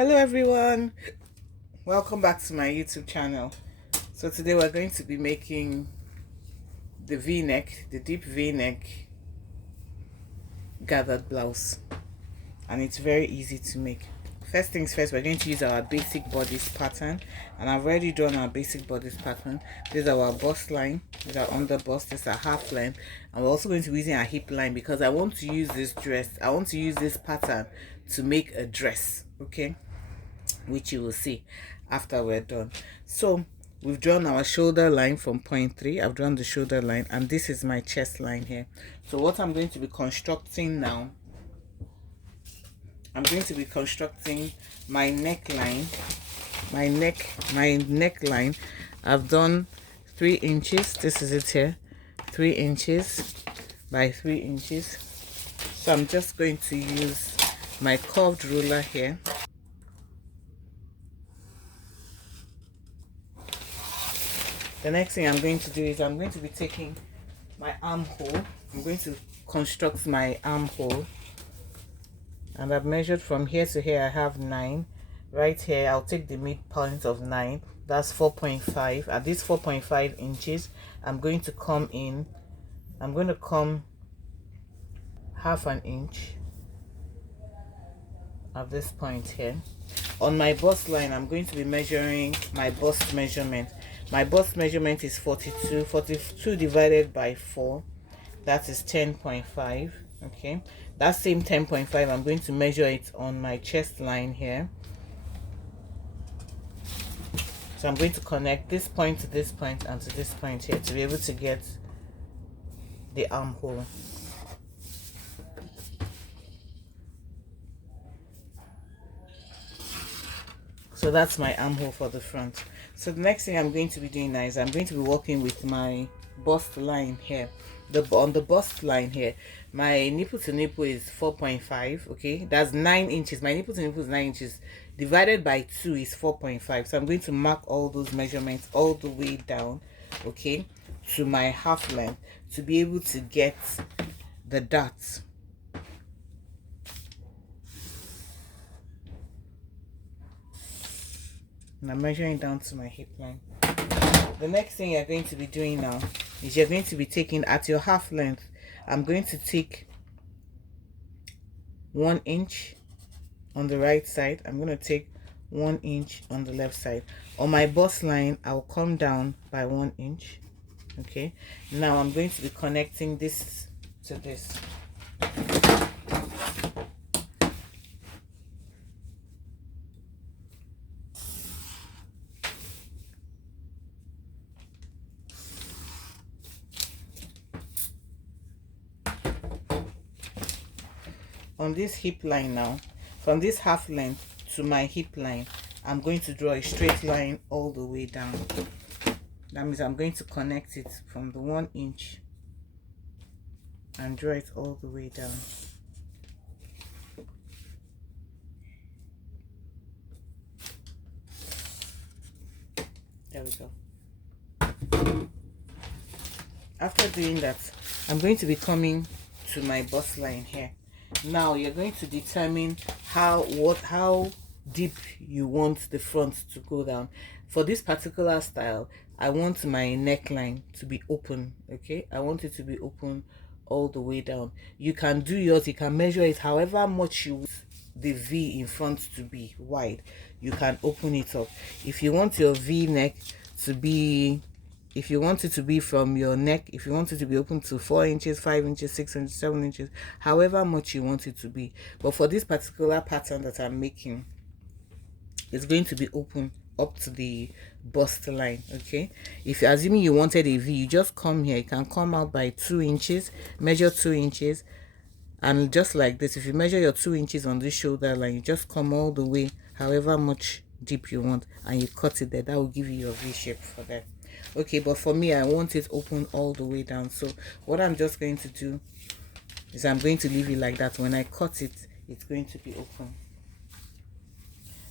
Hello everyone, welcome back to my YouTube channel. So today we're going to be making the v-neck, the deep v-neck gathered blouse, and it's very easy to make. First things first, we're going to use our basic bodice pattern, and I've already drawn our basic bodice pattern. This is our bust line, this is our underbust, this is our half length, and we're also going to be using our hip line because I want to use this pattern to make a dress, okay, which you will see after we're done. So we've drawn our shoulder line from point 3. I've drawn the shoulder line, and this is my chest line here. So what I'm going to be constructing now, I'm going to be constructing my neckline. My neckline, I've done 3 inches. This is it here, 3 inches by 3 inches. So I'm just going to use my curved ruler here. The next thing I'm going to do is I'm going to be taking my armhole. I'm going to construct my armhole, and I've measured from here to here. I have 9. Right here I'll take the midpoint of 9, that's 4.5. At this 4.5 inches, I'm going to come half an inch at this point here. On my bust line, I'm going to be measuring my bust measurement. My bust measurement is 42 divided by 4, that is 10.5. okay, that same 10.5, I'm going to measure it on my chest line here. So I'm going to connect this point to this point and to this point here to be able to get the armhole. So that's my armhole for the front. So the next thing I'm going to be doing now is I'm going to be working with my bust line here. On the bust line here, my nipple to nipple is 4.5. okay, that's 9 inches. My nipple to nipple is 9 inches divided by 2 is 4.5. So I'm going to mark all those measurements all the way down, okay, to my half length to be able to get the dots. And I'm measuring down to my hip line. The next thing you're going to be doing now is you're going to be taking at your half length. I'm going to take 1 inch on the right side. I'm going to take 1 inch on the left side. On my bust line, I'll come down by 1 inch. Okay, now I'm going to be connecting this to this. On this hip line now, from this half length to my hip line, I'm going to draw a straight line all the way down. That means I'm going to connect it from the 1 inch and draw it all the way down. There we go. After doing that, I'm going to be coming to my bust line here. Now you're going to determine how deep you want the front to go down. For this particular style, I want my neckline to be open, okay? I want it to be open all the way down. You can do yours, you can measure it however much you want the V in front to be wide. You can open it up. If you want your V neck to be, if you want it to be from your neck, if you want it to be open to 4 inches, 5 inches, 6 inches, 7 inches, however much you want it to be. But for this particular pattern that I'm making, it's going to be open up to the bust line, okay? If you're assuming you wanted a V, you just come here. You can come out by 2 inches, measure 2 inches, and just like this, if you measure your 2 inches on this shoulder line, you just come all the way, however much deep you want, and you cut it there. That will give you your V shape for that. Okay, but for me, I want it open all the way down. So what I'm just going to do is I'm going to leave it like that. When I cut it, it's going to be open.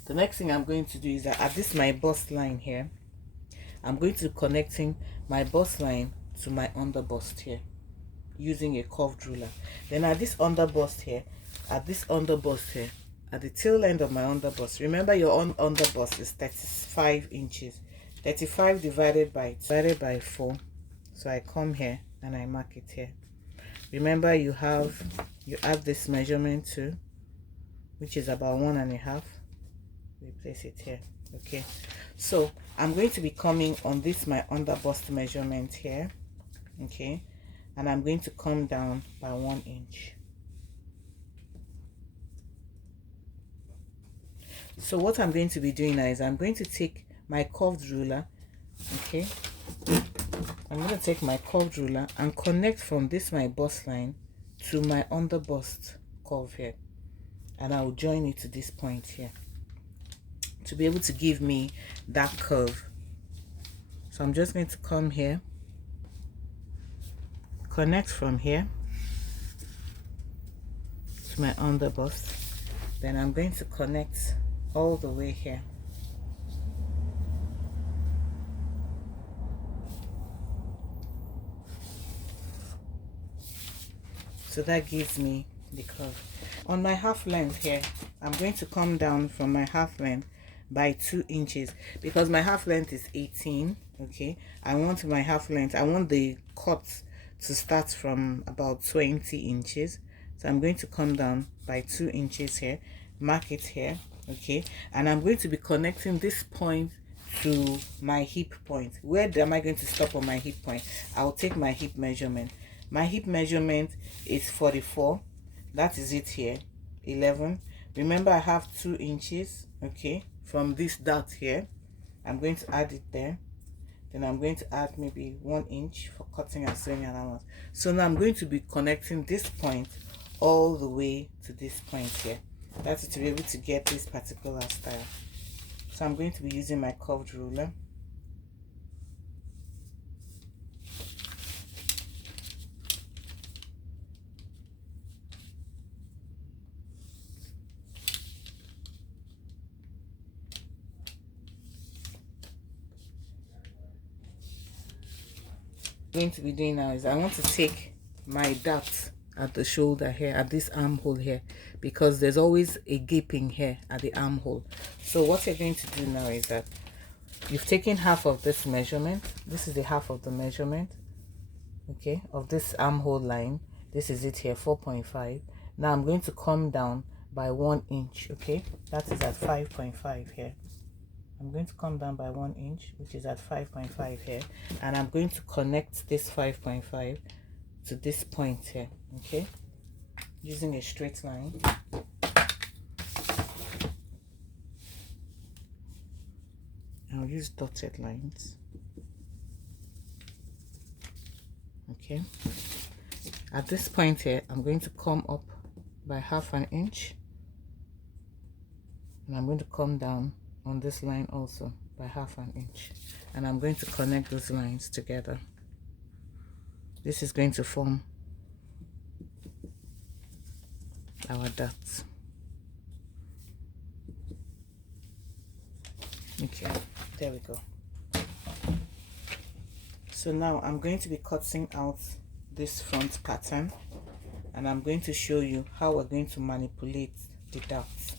The next thing I'm going to do is that at this my bust line here, I'm going to be connecting my bust line to my underbust here using a curved ruler. Then at this underbust here, at the tail end of my underbust. Remember, your underbust is 35 inches. 35 divided by 4. So I come here and I mark it here. Remember, you add this measurement too, which is about 1.5. We place it here. Okay, so I'm going to be coming on this my underbust measurement here. Okay, and I'm going to come down by 1 inch. So what I'm going to be doing now is I'm going to take my curved ruler. Okay, I'm going to take my curved ruler and connect from this my bust line to my underbust curve here, and I'll join it to this point here to be able to give me that curve. So I'm just going to come here, connect from here to my underbust, then I'm going to connect all the way here. So that gives me the curve. On my half length here, I'm going to come down from my half length by 2 inches because my half length is 18. Okay, I want my half length, I want the cut to start from about 20 inches. So I'm going to come down by 2 inches here, mark it here. Okay, and I'm going to be connecting this point to my hip point. Where am I going to stop on my hip point? I'll take my hip measurement. My hip measurement is 44. That is it here. 11. Remember, I have 2 inches. Okay, from this dot here, I'm going to add it there. Then I'm going to add maybe 1 inch for cutting and sewing allowance. So now I'm going to be connecting this point all the way to this point here. That's to be able to get this particular style. So I'm going to be using my curved ruler. Going to be doing now is I want to take my dart at the shoulder here, at this armhole here, because there's always a gaping here at the armhole. So what you're going to do now is that you've taken half of this measurement. This is the half of the measurement, okay, of this armhole line. This is it here, 4.5. Now I'm going to come down by 1 inch. Okay, that is at 5.5 here. I'm going to come down by 1 inch, which is at 5.5 here, and I'm going to connect this 5.5 to this point here. Okay, using a straight line. I'll use dotted lines. Okay, at this point here, I'm going to come up by 1/2 inch, and I'm going to come down on this line also by 1/2 inch, and I'm going to connect those lines together. This is going to form our dots. Okay, there we go. So now I'm going to be cutting out this front pattern, and I'm going to show you how we're going to manipulate the dots.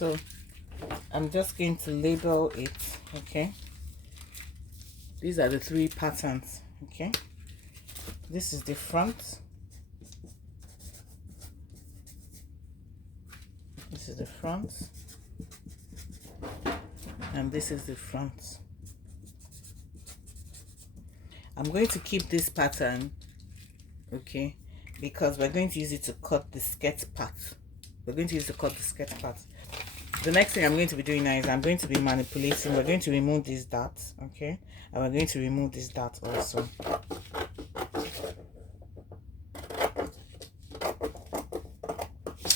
So I'm just going to label it. Okay, these are the 3 patterns Okay, this is the front, this is the front, and this is the front. I'm going to keep this pattern, okay, because we're going to use it to cut the skirt part. We're going to use it to cut the skirt part. The next thing I'm going to be doing now is I'm going to be manipulating. We're going to remove these dots, okay, and we're going to remove this dot also.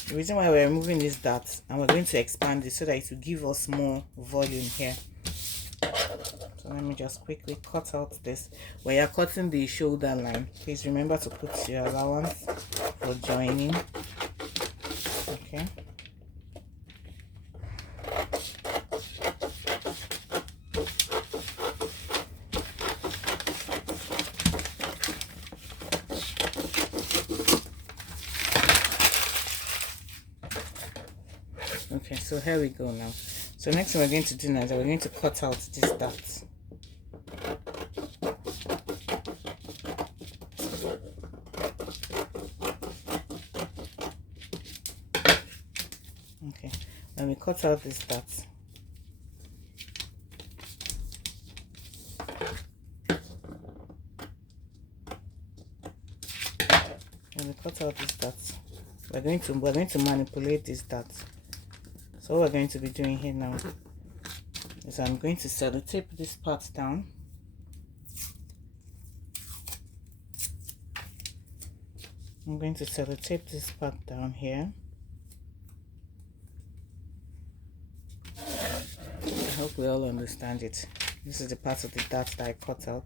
The reason why we're removing these dots, and we're going to expand this so that it will give us more volume here. So let me just quickly cut out this. When you're cutting the shoulder line, please remember to put your allowance for joining. Okay. Okay, so here we go now. So next thing we're going to do now is we're going to cut out these dots. Okay, when we cut out these dots, we're going to manipulate these dots. So what we're going to be doing here now is I'm going to sellotape this part down. I'm going to sellotape this part down here. I hope we all understand it. This is the part of the dot that I cut out.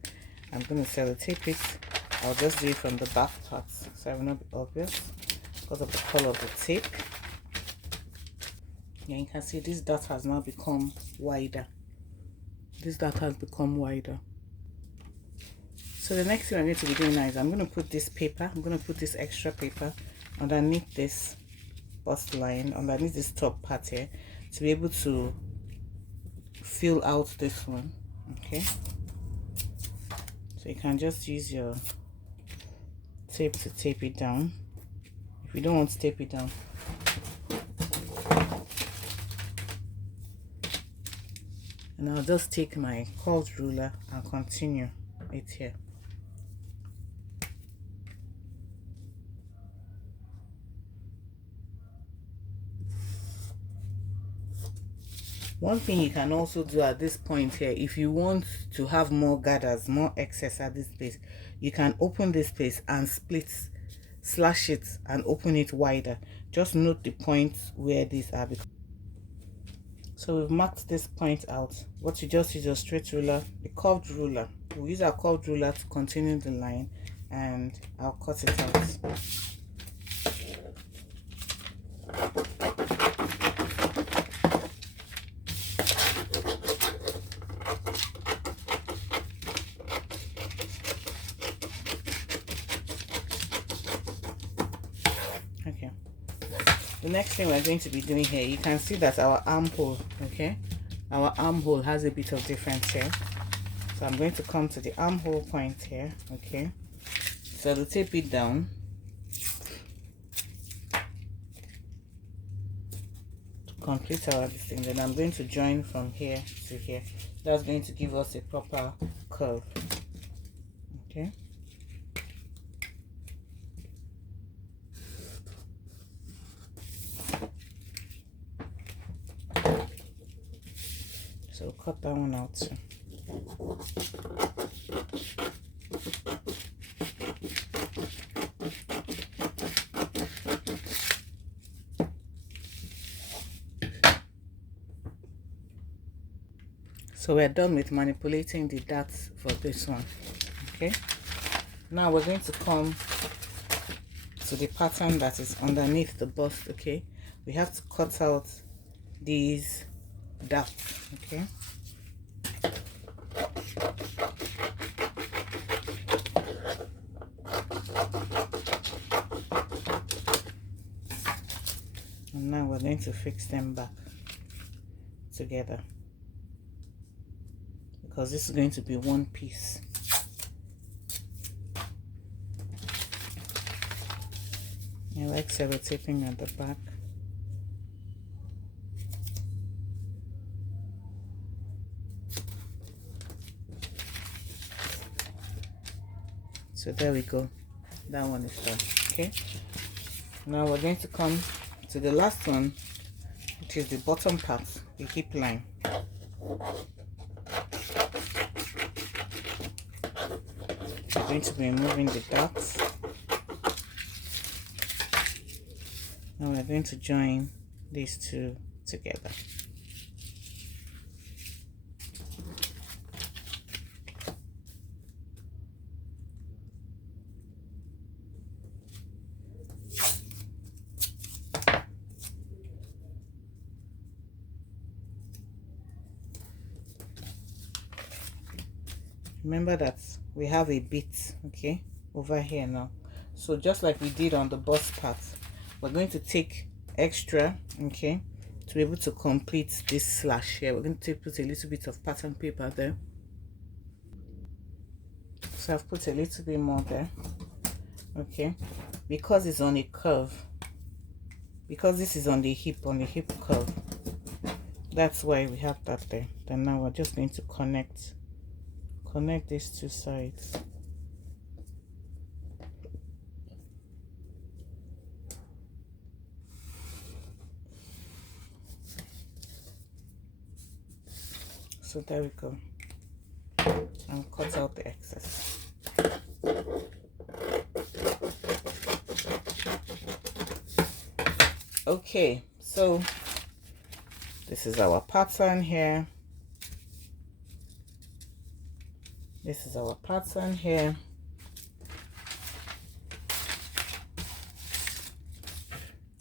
I'm going to sellotape it. I'll just do it from the back parts so it will not be obvious because of the color of the tape. Yeah, you can see this dot has now become wider. This dot has become wider. So the next thing I'm going to be doing now is I'm going to put this paper, I'm going to put this extra paper underneath this bust line, underneath this top part here, to be able to fill out this one. Okay, so you can just use your tape to tape it down if you don't want to tape it down. And I'll just take my curved ruler and continue it here. One thing you can also do at this point here, if you want to have more gathers, more excess at this place, you can open this place and slash it and open it wider. Just note the points where these are. So we've marked this point out. What you just use your straight ruler, the curved ruler. We'll use our curved ruler to continue the line, and I'll cut it out. Okay. The next thing we're going to be doing here, you can see that our armhole, okay, our armhole has a bit of difference here. So I'm going to come to the armhole point here, okay, so to tape it down to complete our thing. Then I'm going to join from here to here. That's going to give us a proper curve. Okay. So cut that one out too. So we're done with manipulating the dots for this one. Okay, now we're going to come to the pattern that is underneath the bust. Okay, we have to cut out these dots. Okay, and now we're going to fix them back together, because this is going to be one piece. I like sellotaping at the back. So there we go. That one is done. Okay. Now we're going to come to the last one, which is the bottom part, the hip line. We're going to be removing the dots. Now we're going to join these two together. Remember that we have a bit, okay, over here now. So just like we did on the bust part, we're going to take extra, okay, to be able to complete this slash here. We're going to put a little bit of pattern paper there. So I've put a little bit more there, okay, because it's on a curve, because this is on the hip curve. That's why we have that there. Then now we're just going to connect these two sides. So there we go, and cut out the excess. Okay, so this is our pattern here. This is our pattern here.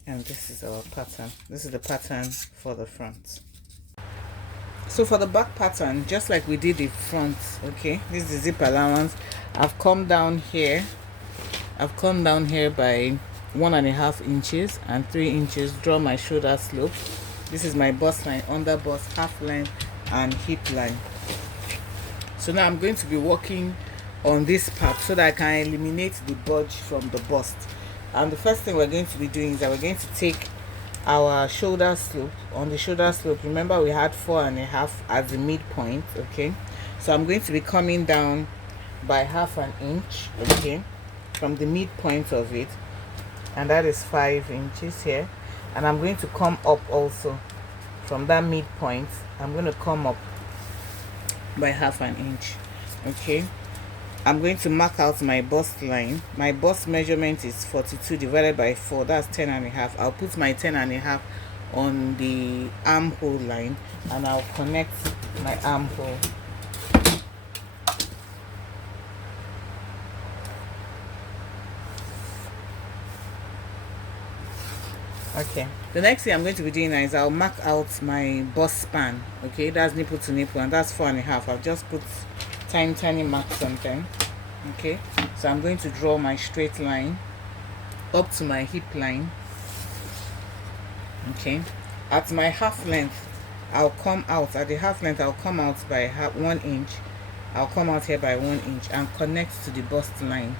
And this is our pattern. This is the pattern for the front. So for the back pattern, just like we did the front, okay, this is the zip allowance. I've come down here by 1.5 inches and 3 inches. Draw my shoulder slope. This is my bust line, under bust, half line, and hip line. So now I'm going to be working on this part so that I can eliminate the budge from the bust. And the first thing we're going to be doing is that we're going to take our shoulder slope. On the shoulder slope, remember we had 4.5 as the midpoint, okay? So I'm going to be coming down by 1/2 inch, okay, from the midpoint of it, and that is 5 inches here. And I'm going to come up also from that midpoint. I'm going to come up by 1/2 inch, okay. I'm going to mark out my bust line. My bust measurement is 42 divided by 4, that's 10.5. I'll put my 10.5 on the armhole line, and I'll connect my armhole. Okay, the next thing I'm going to be doing now is I'll mark out my bust span, okay, that's nipple to nipple, and that's 4.5. I've just put tiny marks on them, okay. So I'm going to draw my straight line up to my hip line, okay. At my half length, I'll come out, at the half length I'll come out by 1 inch. I'll come out here by 1 inch and connect to the bust line.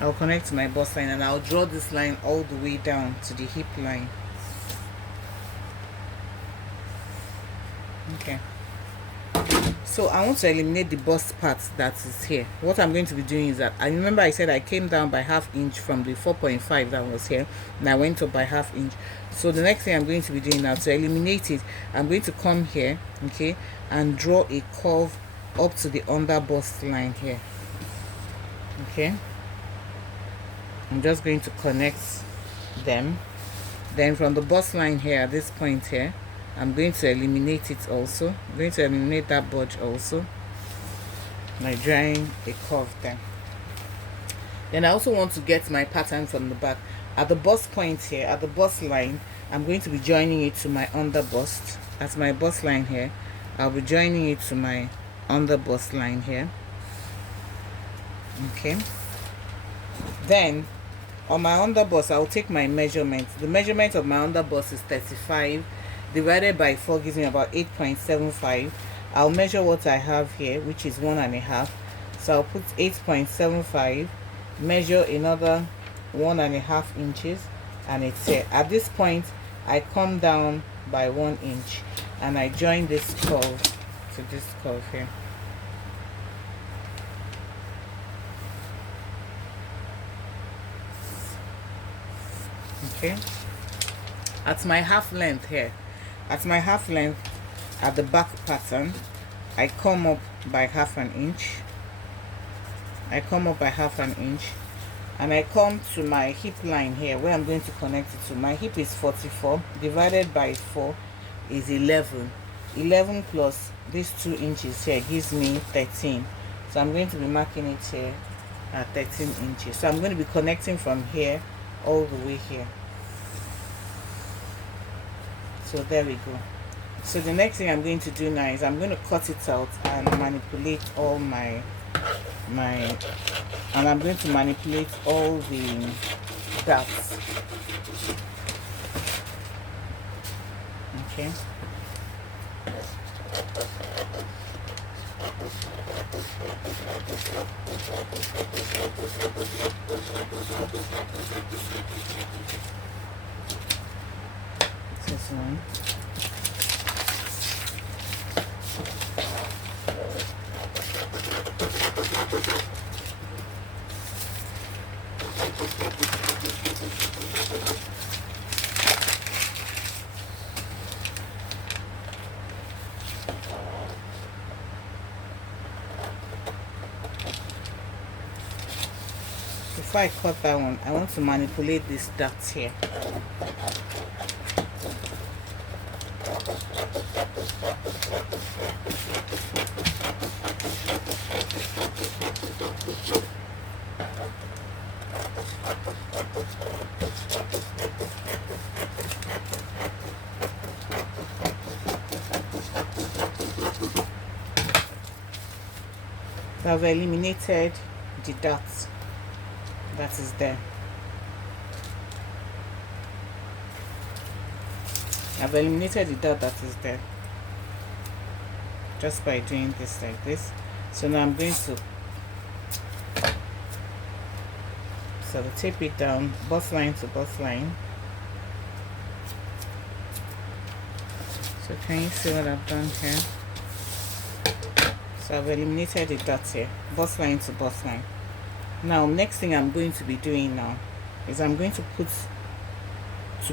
I'll connect to my bust line, and I'll draw this line all the way down to the hip line. Okay, so I want to eliminate the bust part that is here. What I'm going to be doing is that, I remember I said I came down by 1/2 inch from the 4.5 that was here, and I went up by 1/2 inch. So the next thing I'm going to be doing now to eliminate it, I'm going to come here, okay, and draw a curve up to the under bust line here, okay. I'm just going to connect them. Then from the bust line here at this point here, I'm going to eliminate it also. I'm going to eliminate that budge also by drawing a curve there. Then I also want to get my pattern from the back. At the bust point here, at the bust line, I'm going to be joining it to my under bust. At my bust line here, I'll be joining it to my under bust line here, okay. Then on my under bust, I'll take my measurement. The measurement of my under bust is 35 divided by 4 gives me about 8.75. I'll measure what I have here, which is 1.5. So I'll put 8.75, measure another 1.5 inches, and it's here. At this point I come down by 1 inch and I join this curve to this curve here. Okay, at my half length here, at my half length at the back pattern, I come up by half an inch. I come up by half an inch and I come to my hip line here where I'm going to connect it to. My hip is 44 divided by 4 is 11. 11 plus these 2 inches here gives me 13. So I'm going to be marking it here at 13 inches. So I'm going to be connecting from here all the way here. So there we go. So the next thing I'm going to do now is I'm going to cut it out and manipulate all and I'm going to manipulate all the dots. Okay. This one. Before I cut that one, I want to manipulate these dots here. So I've eliminated the dots that is there. I've eliminated the dot that is there just by doing this like this. So now I'm going to tape it down, bust line to bust line. So can you see what I've done here? So I've eliminated the dots here, bust line to bust line. Now next thing I'm going to be doing now is I'm going to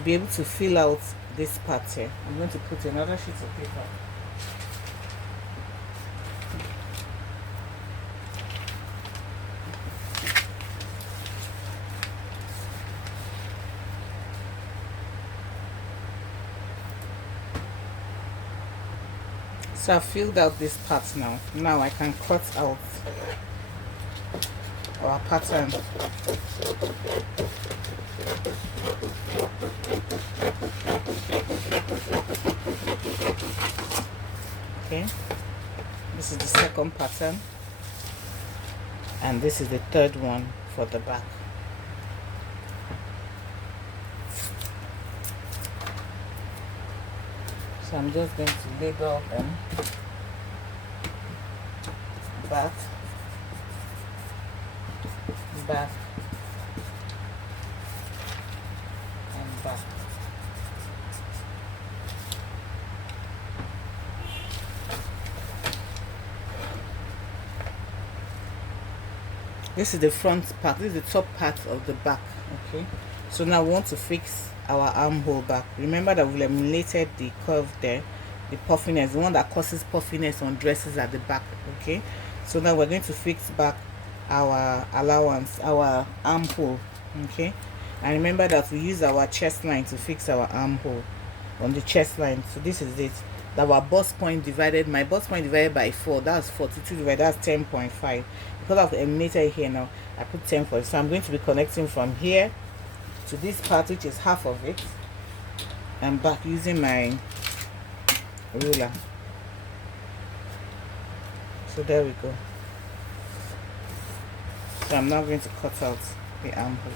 be able to fill out this part here. I'm going to put another sheet of paper. So I've filled out this part now. Now I can cut out our pattern. Okay, this is the second pattern and this is the third one for the back. So I'm just going to label them back, back, and back. This is the front part, this is the top part of the back. Okay, so now we want to fix our armhole back. Remember that we eliminated the curve there, the puffiness, the one that causes puffiness on dresses at the back. Okay, so now we're going to fix back our allowance, our armhole. Okay, and remember that we use our chest line to fix our armhole on the chest line. So this is it, that our bust point divided, my bust point divided by 4, that's 42 divided, that's 10.5. Because I've eliminated here now, I put 10 for it. So I'm going to be connecting from here to this part, which is half of it, and back using my ruler. So there we go. So I'm now going to cut out the armhole.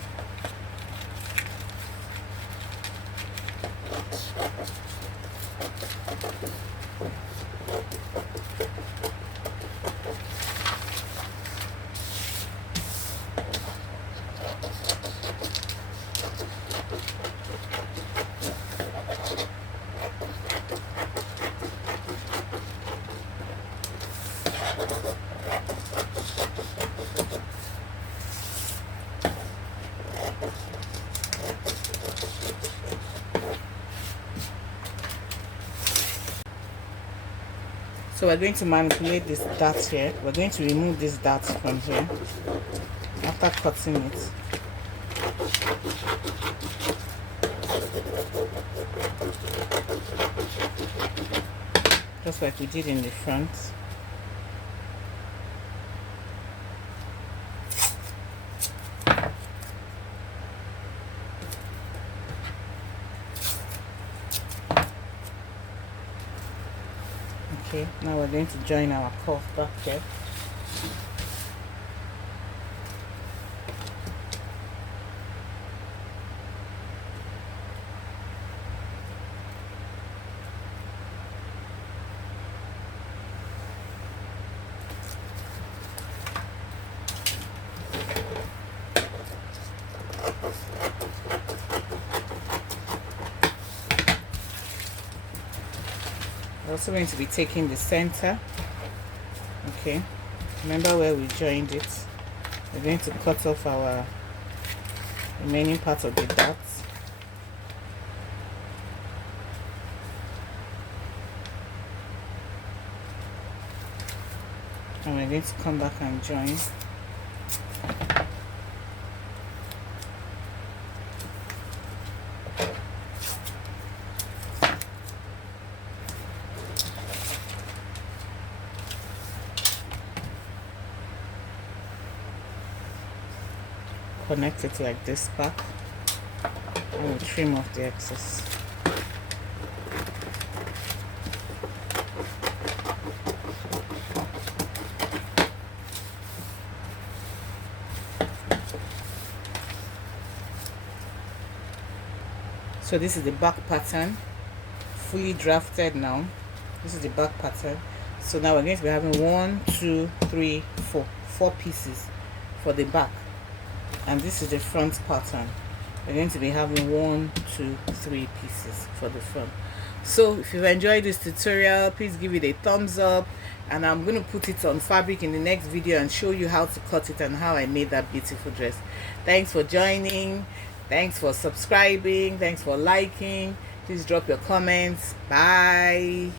So we're going to manipulate this dart here. We're going to remove this dart from here after cutting it. Just like we did in the front. Okay, now we're going to join our cuff back here. We're also going to be taking the center. Okay, remember where we joined it. We're going to cut off our remaining part of the darts. And we're going to come back and join. Connect it like this back, and we'll trim off the excess. So this is the back pattern, fully drafted now. This is the back pattern. So now we're going to be having 1, 2, 3, 4 pieces for the back, and this is the front pattern. We're going to be having 1, 2, 3 pieces for the front. So if you've enjoyed this tutorial, please give it a thumbs up, and I'm going to put it on fabric in the next video and show you how to cut it and how I made that beautiful dress. Thanks for joining, thanks for subscribing, thanks for liking. Please drop your comments. Bye.